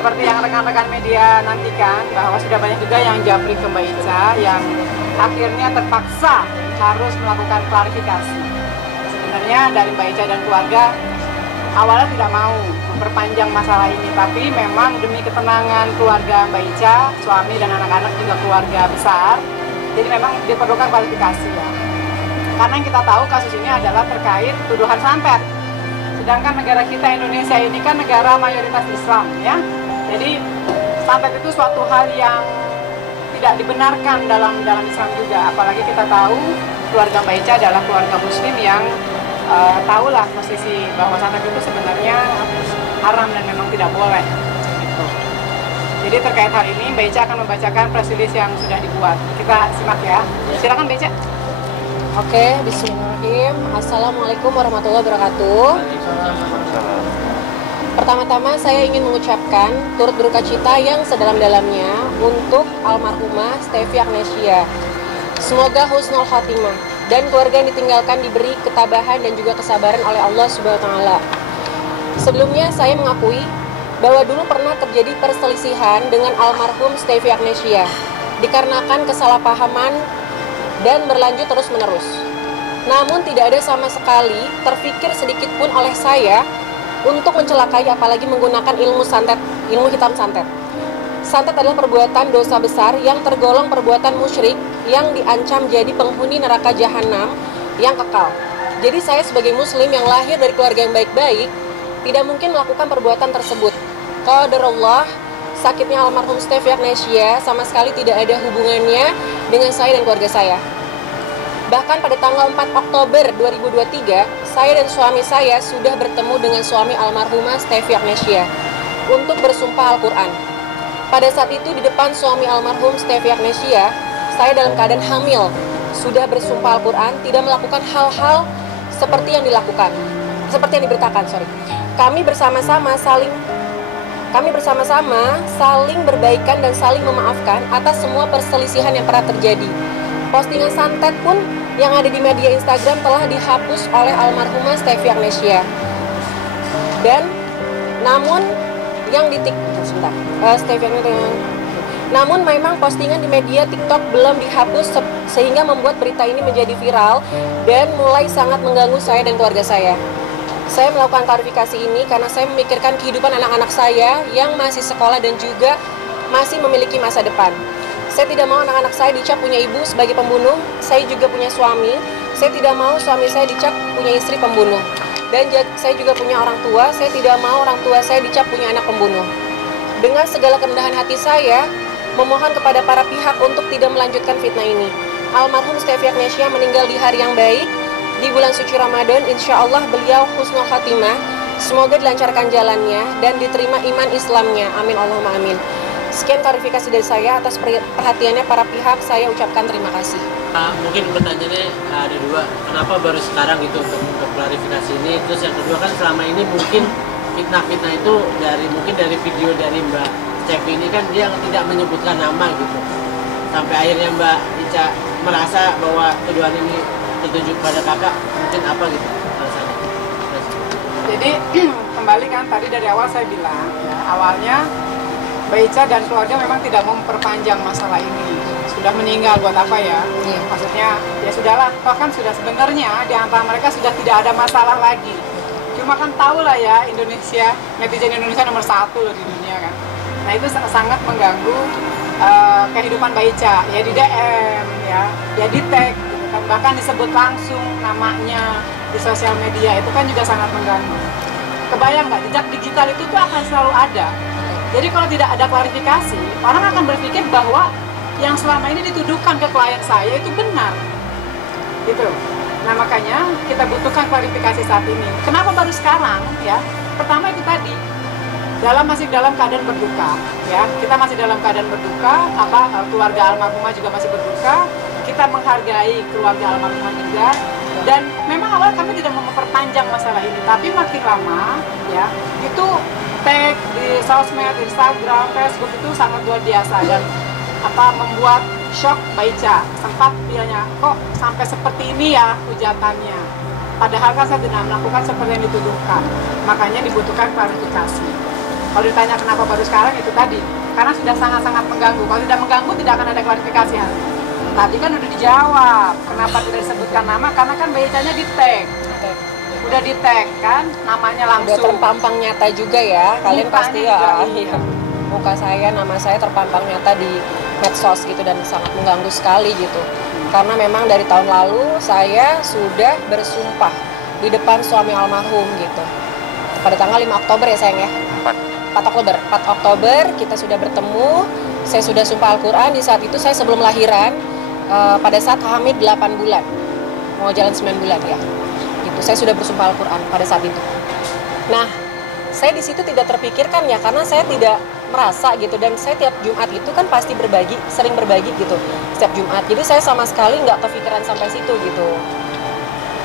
seperti yang rekan-rekan media nantikan, bahwa sudah banyak juga yang japri ke Mbak Ica yang akhirnya terpaksa harus melakukan klarifikasi. Sebenarnya dari Mbak Ica dan keluarga awalnya tidak mau memperpanjang masalah ini, tapi memang demi ketenangan keluarga Mbak Ica, suami dan anak-anak juga keluarga besar, jadi memang diperlukan klarifikasi ya. Karena yang kita tahu kasus ini adalah terkait tuduhan santet. Sedangkan negara kita Indonesia ini kan negara mayoritas Islam ya. Jadi santet itu suatu hal yang tidak dibenarkan dalam Islam juga. Apalagi kita tahu keluarga Mbak Ica adalah keluarga muslim yang tahulah posisi bahwa santet itu sebenarnya haram dan memang tidak boleh gitu. Jadi terkait hal ini Mbak Ica akan membacakan press release yang sudah dibuat. Kita simak ya. Silakan Mbak Ica. Oke, bismillahirrahmanirrahim. Assalamualaikum warahmatullahi wabarakatuh. Pertama-tama saya ingin mengucapkan turut berduka cita yang sedalam-dalamnya untuk almarhumah Stevi Agnesia. Semoga husnul khatimah dan keluarga yang ditinggalkan diberi ketabahan dan juga kesabaran oleh Allah Subhanahu wa taala. Sebelumnya saya mengakui bahwa dulu pernah terjadi perselisihan dengan almarhum Stevi Agnesia dikarenakan kesalahpahaman dan berlanjut terus-menerus. Namun tidak ada sama sekali terfikir sedikit pun oleh saya untuk mencelakai, apalagi menggunakan ilmu santet, ilmu hitam santet. Santet adalah perbuatan dosa besar yang tergolong perbuatan musyrik yang diancam jadi penghuni neraka jahanam yang kekal. Jadi saya sebagai muslim yang lahir dari keluarga yang baik-baik tidak mungkin melakukan perbuatan tersebut. Qadarullah, sakitnya almarhum Stevi Agnesia sama sekali tidak ada hubungannya dengan saya dan keluarga saya. Bahkan pada tanggal 4 Oktober 2023, saya dan suami saya sudah bertemu dengan suami almarhumah Stevi Agnesia untuk bersumpah Al-Quran. Pada saat itu di depan suami almarhum Stevi Agnesia, saya dalam keadaan hamil, sudah bersumpah Al-Quran, tidak melakukan hal-hal seperti yang dilakukan, seperti yang diberitakan, Kami bersama-sama saling berbaikan dan saling memaafkan atas semua perselisihan yang pernah terjadi. Postingan santet pun yang ada di media Instagram telah dihapus oleh almarhumah Stevi Agnesia. Dan namun yang di namun memang postingan di media TikTok belum dihapus sehingga membuat berita ini menjadi viral dan mulai sangat mengganggu saya dan keluarga saya. Saya melakukan klarifikasi ini karena saya memikirkan kehidupan anak-anak saya yang masih sekolah dan juga masih memiliki masa depan. Saya tidak mau anak-anak saya dicap punya ibu sebagai pembunuh. Saya juga punya suami. Saya tidak mau suami saya dicap punya istri pembunuh. Dan saya juga punya orang tua. Saya tidak mau orang tua saya dicap punya anak pembunuh. Dengan segala kerendahan hati saya, memohon kepada para pihak untuk tidak melanjutkan fitnah ini. Almarhum Stevi Agnesia meninggal di hari yang baik, di bulan suci Ramadan. Insya Allah beliau husnul khatimah. Semoga dilancarkan jalannya dan diterima iman Islamnya. Amin Allahumma amin. Sekian klarifikasi dari saya. Atas perhatiannya para pihak saya ucapkan terima kasih. Mungkin pertanyaannya ada dua, kenapa baru sekarang gitu untuk klarifikasi ini? Terus yang kedua kan selama ini mungkin fitnah-fitnah itu mungkin dari video dari Mbak Stevi ini kan dia tidak menyebutkan nama gitu. Sampai akhirnya Mbak Ica merasa bahwa tuduhan ini tertuju pada kakak, mungkin apa gitu alasannya? Jadi kembali kan tadi dari awal saya bilang ya, awalnya Mbak Ica dan keluarga memang tidak mau memperpanjang masalah ini. Sudah meninggal buat apa ya? Maksudnya ya sudahlah, toh kan sudah sebenarnya di antara mereka sudah tidak ada masalah lagi. Cuma kan tahu lah ya, Indonesia, netizen Indonesia nomor 1 loh di dunia kan. Nah itu sangat mengganggu kehidupan Mbak Ica. Ya di DM, ya di tag, gitu kan. Bahkan disebut langsung namanya di sosial media, itu kan juga sangat mengganggu. Kebayang nggak, jejak digital itu tuh akan selalu ada. Jadi kalau tidak ada klarifikasi, orang akan berpikir bahwa yang selama ini dituduhkan ke klien saya itu benar, gitu. Nah makanya kita butuhkan klarifikasi saat ini. Kenapa baru sekarang? Ya, pertama itu tadi, masih dalam keadaan berduka, ya. Kita masih dalam keadaan berduka. Keluarga almarhumah juga masih berduka. Kita menghargai keluarga almarhumah juga. Dan memang awal kami tidak mau memperpanjang masalah ini, tapi makin lama, ya, itu tag di sosmed, Instagram, Facebook itu sangat luar biasa dan membuat shock Mbak Ica. Sempat bilangnya, kok sampai seperti ini ya hujatannya. Padahal kan saya tidak melakukan seperti yang dituduhkan. Makanya dibutuhkan klarifikasi. Kalau ditanya kenapa baru sekarang, itu tadi karena sudah sangat-sangat mengganggu. Kalau tidak mengganggu tidak akan ada klarifikasi hal. Tadi kan udah dijawab kenapa tidak disebutkan nama, karena kan BIC-nya di tag. Udah di tag kan, namanya langsung. Udah terpampang nyata juga ya, kalian Mukanya pasti juga, ya. iya. Muka saya, nama saya terpampang nyata di medsos gitu dan sangat mengganggu sekali gitu. Karena memang dari tahun lalu saya sudah bersumpah di depan suami almarhum gitu. Pada tanggal 5 Oktober ya sayang ya? 4 Oktober. 4 Oktober kita sudah bertemu, saya sudah sumpah Al-Quran. Di saat itu saya sebelum lahiran, pada saat hamil 8 bulan, mau jalan 9 bulan ya. Gitu. Saya sudah bersumpah Al-Quran pada saat itu. Nah, saya di situ tidak terpikirkan ya, karena saya tidak merasa gitu, dan saya tiap Jumat itu kan pasti berbagi, sering berbagi gitu setiap Jumat. Jadi saya sama sekali nggak kepikiran sampai situ gitu.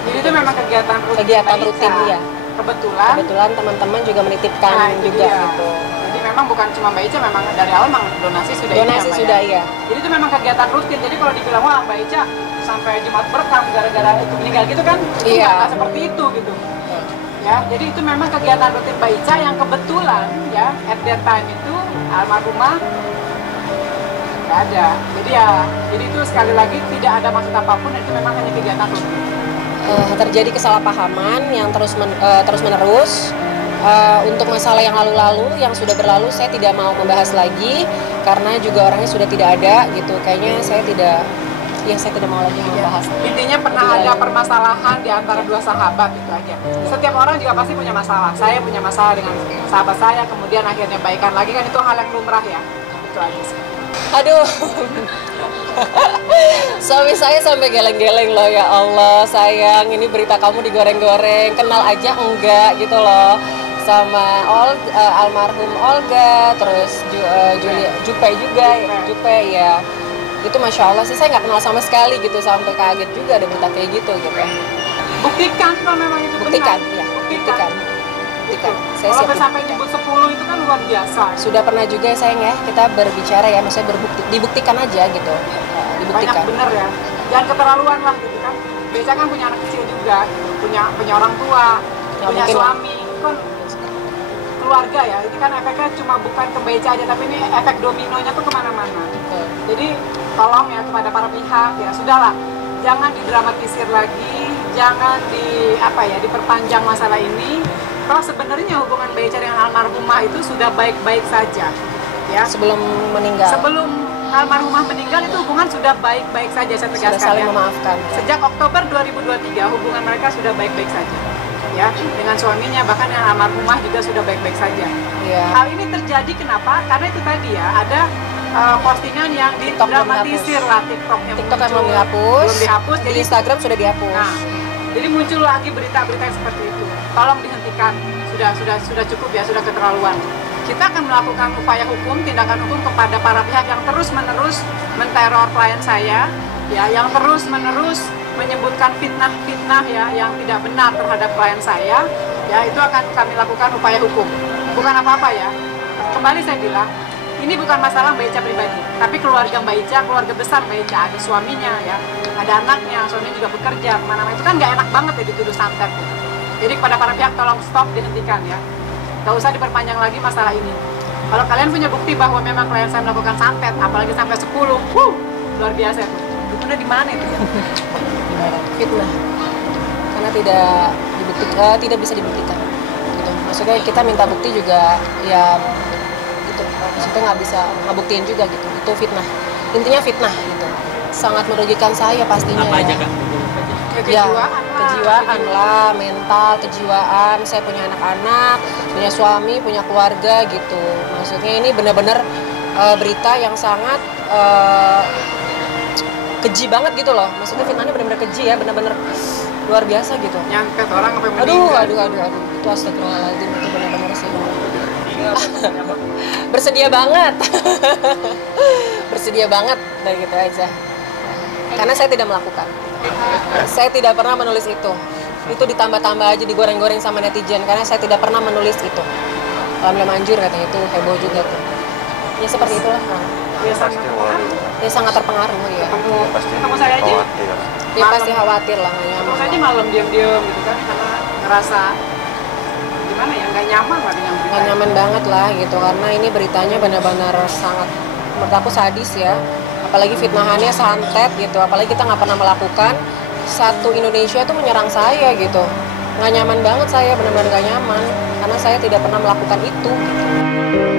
Jadi itu memang kegiatan rutin. Kegiatan rutin ya. Kebetulan teman-teman juga menitipkan juga dia. gitu. Jadi memang bukan cuma Mbak Ica, memang dari awal memang donasi sudah Donasi sudah ya. iya. Jadi itu memang kegiatan rutin. Jadi kalau dibilang wah Mbak Ica sampai Jumat berkah gara-gara itu meninggal gitu kan, Iya. nggak seperti itu gitu. Ya, jadi itu memang kegiatan rutin Mbak Ica yang kebetulan ya at that time itu almarhumah nggak ada. Jadi itu sekali lagi tidak ada maksud apapun, itu memang hanya kegiatan rutin. Terjadi kesalahpahaman yang terus menerus. Untuk masalah yang lalu-lalu, yang sudah berlalu, saya tidak mau membahas lagi karena juga orangnya sudah tidak ada gitu. Kayaknya saya tidak mau lagi membahas. Intinya pernah ada permasalahan di antara dua sahabat, itu aja. Setiap orang juga pasti punya masalah. Saya punya masalah dengan sahabat saya, kemudian akhirnya baikan lagi, kan itu hal yang lumrah ya. Itu aja sih. Aduh. Suami saya sampai geleng-geleng loh, ya Allah sayang, ini berita kamu digoreng-goreng, kenal aja enggak gitu loh sama almarhum Olga, terus Jupe juga, Jupe ya. Itu Masya Allah sih, saya nggak kenal sama sekali gitu, sampai kaget juga ada berita kayak gitu gitu. Buktikan kalau memang itu Buktikan, benar. ya. Buktikan. Saya kalau siap sampai dibuktikan. nyebut 10 itu kan luar biasa. Sudah pernah juga ya sayang ya, kita berbicara ya, maksudnya dibuktikan aja gitu. Dibuktikan. Banyak bener ya, jangan keterlaluan lah gitu kan. Biasa kan punya anak kecil juga gitu. punya orang tua, Ya, punya mungkin suami kan, keluarga ya. Ini kan efeknya cuma bukan ke Beca aja, tapi ini efek dominonya tuh kemana-mana. Jadi tolong ya kepada para pihak ya, sudahlah, jangan didramatisir lagi, jangan diperpanjang masalah ini. Kalau sebenarnya hubungan Beca dengan almarhumah itu sudah baik-baik saja ya. Sebelum meninggal. Sebelum almarhumah meninggal itu hubungan sudah baik-baik saja, saya tegaskan. Sudah saling ya. memaafkan. Sejak Oktober 2023 hubungan mereka sudah baik-baik saja. Ya, dengan suaminya, bahkan yang almarhumah juga sudah baik-baik saja. Iya. Hal ini terjadi kenapa? Karena itu tadi ya, ada postingan yang didramatisir lah, TikToknya TikTok kan muncul. belum dihapus. Belum dihapus, Di jadi Instagram sudah dihapus. nah, jadi muncul lagi berita-berita yang seperti itu. Tolong dihentikan. Sudah cukup ya, sudah keterlaluan. Kita akan melakukan upaya hukum, tindakan hukum kepada para pihak yang terus-menerus menteror klien saya, ya, yang terus-menerus menyebutkan fitnah-fitnah ya yang tidak benar terhadap klien saya, ya, itu akan kami lakukan upaya hukum. Bukan apa-apa ya. Kembali saya bilang, ini bukan masalah Mbak Ica pribadi, tapi keluarga Mbak Ica, keluarga besar Mbak Ica, ada suaminya ya, ada anaknya, suaminya juga bekerja kemana-mana. Itu kan nggak enak banget ya dituduh santet. Jadi kepada para pihak tolong stop, dihentikan ya. Gak usah diperpanjang lagi masalah ini. Kalau kalian punya bukti bahwa memang klien saya melakukan santet, apalagi sampai 10, luar biasa itu. Dukunnya di mana itu? Fitnah. Karena tidak bisa dibuktikan. Gitu. Maksudnya kita minta bukti juga ya gitu. Maksudnya nggak bisa ngebuktiin juga gitu. Itu fitnah. Intinya fitnah gitu. Sangat merugikan saya pastinya. Apa aja ya. Kak? Ya, kejiwaan lah, mental, kejiwaan. Saya punya anak-anak, punya suami, punya keluarga gitu. Maksudnya ini benar-benar berita yang sangat keji banget gitu loh. Maksudnya fitnahnya benar-benar keji ya, benar-benar luar biasa gitu. Nyangkat orang sampai meninggal. Aduh. Itu astagfirullahaladzim, itu benar-benar sih. Bersedia banget. Bersedia banget, dari gitu aja. Karena saya tidak melakukan. Saya tidak pernah menulis itu. Itu ditambah-tambah aja, digoreng-goreng sama netizen. Karena saya tidak pernah menulis itu. Alhamdulillah manjur katanya, itu heboh juga tuh. Ya seperti itulah. Ya sangat terpengaruh ya. Ketemu saya aja. Dia pasti khawatir lah, nggak nyaman. Terus aja malam diam-diam gitu kan, karena ngerasa gimana ya, nggak nyaman lah dengan berita. Nggak nyaman banget lah gitu, karena ini beritanya benar-benar sangat, menurut aku sadis ya. Apalagi fitnahannya santet gitu, apalagi kita nggak pernah melakukan, satu Indonesia itu menyerang saya gitu. Nggak nyaman banget saya, benar-benar nggak nyaman, karena saya tidak pernah melakukan itu gitu.